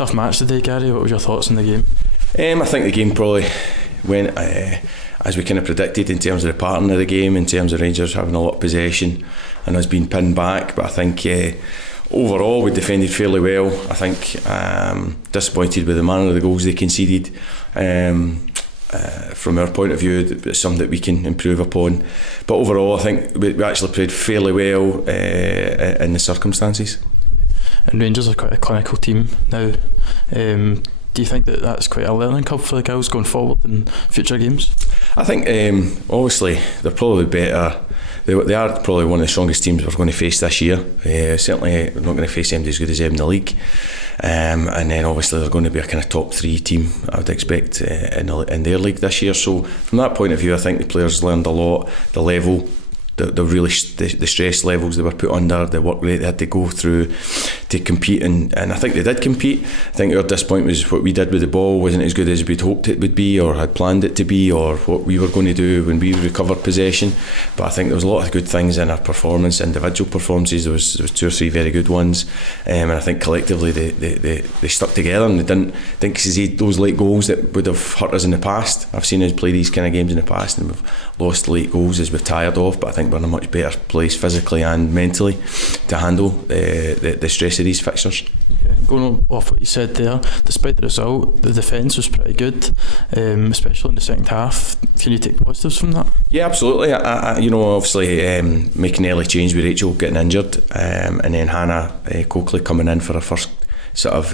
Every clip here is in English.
tough match today, Gary. What was your thoughts on the game? I think the game probably went as we kind of predicted in terms of the pattern of the game, in terms of Rangers having a lot of possession and us being pinned back. But I think overall we defended fairly well. I think disappointed with the manner of the goals they conceded. From our point of view, it's something that we can improve upon. But overall, I think we actually played fairly well in the circumstances. And Rangers are quite a clinical team now. Do you think that that's quite a learning curve for the girls going forward in future games? I think obviously they're probably better. They are probably one of the strongest teams we're going to face this year. Certainly we're not going to face anybody as good as them in the league. And then obviously they're going to be a kind of top 3 team, I would expect, in their league this year. So from that point of view, I think the players learned a lot. The level, the stress levels they were put under, the work rate they had to go through to compete, and I think they did compete. I think our disappointment was what we did with the ball wasn't as good as we'd hoped it would be or had planned it to be, or what we were going to do when we recovered possession. But I think there was a lot of good things in our performance, individual performances. There was 2 or 3 very good ones, and I think collectively they stuck together and they didn't concede those late goals that would have hurt us in the past. I've seen us play these kind of games in the past and we've lost late goals as we've tired of, but I think we're in a much better place physically and mentally to handle the stress of these fixtures. Going off what you said there, despite the result, the defence was pretty good, especially in the second half. Can you take positives from that? Yeah, absolutely. Obviously making an early change with Rachel getting injured, and then Hannah Coakley coming in for her first sort of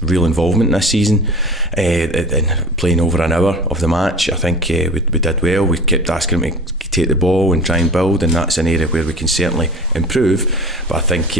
real involvement this season, and playing over an hour of the match. I think we did well. We kept asking them to take the ball and try and build, and that's an area where we can certainly improve. But I think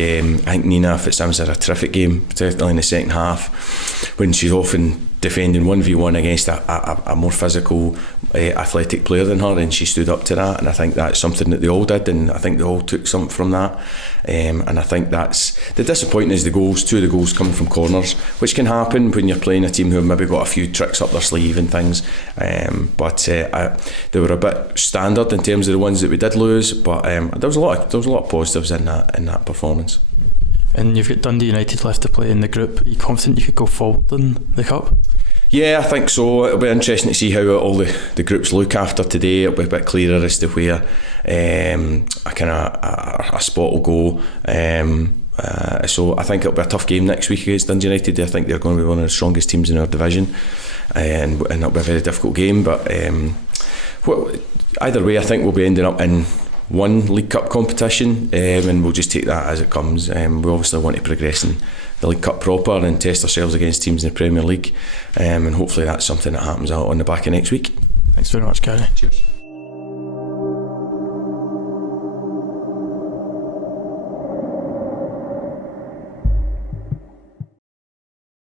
Nina Fitzsimmons had a terrific game, particularly in the second half, when she's often defending 1v1 against a more physical, athletic player than her, and she stood up to that. And I think that's something that they all did, and I think they all took something from that. And I think that's the disappointing is the goals. 2 of the goals coming from corners, which can happen when you're playing a team who have maybe got a few tricks up their sleeve and things. But they were a bit standard in terms of the ones that we did lose. But there was a lot of positives in that performance. And you've got Dundee United left to play in the group. Are you confident you could go forward in the cup? Yeah, I think so. It'll be interesting to see how all the groups look after today. It'll be a bit clearer as to where a spot will go. So I think it'll be a tough game next week against Dundee United. I think they're going to be one of the strongest teams in our division, and it'll be a very difficult game. But either way, I think we'll be ending up in one League Cup competition, and we'll just take that as it comes. We obviously want to progress in the League Cup proper and test ourselves against teams in the Premier League, and hopefully that's something that happens out on the back of next week. Thanks very much, Gary. Cheers.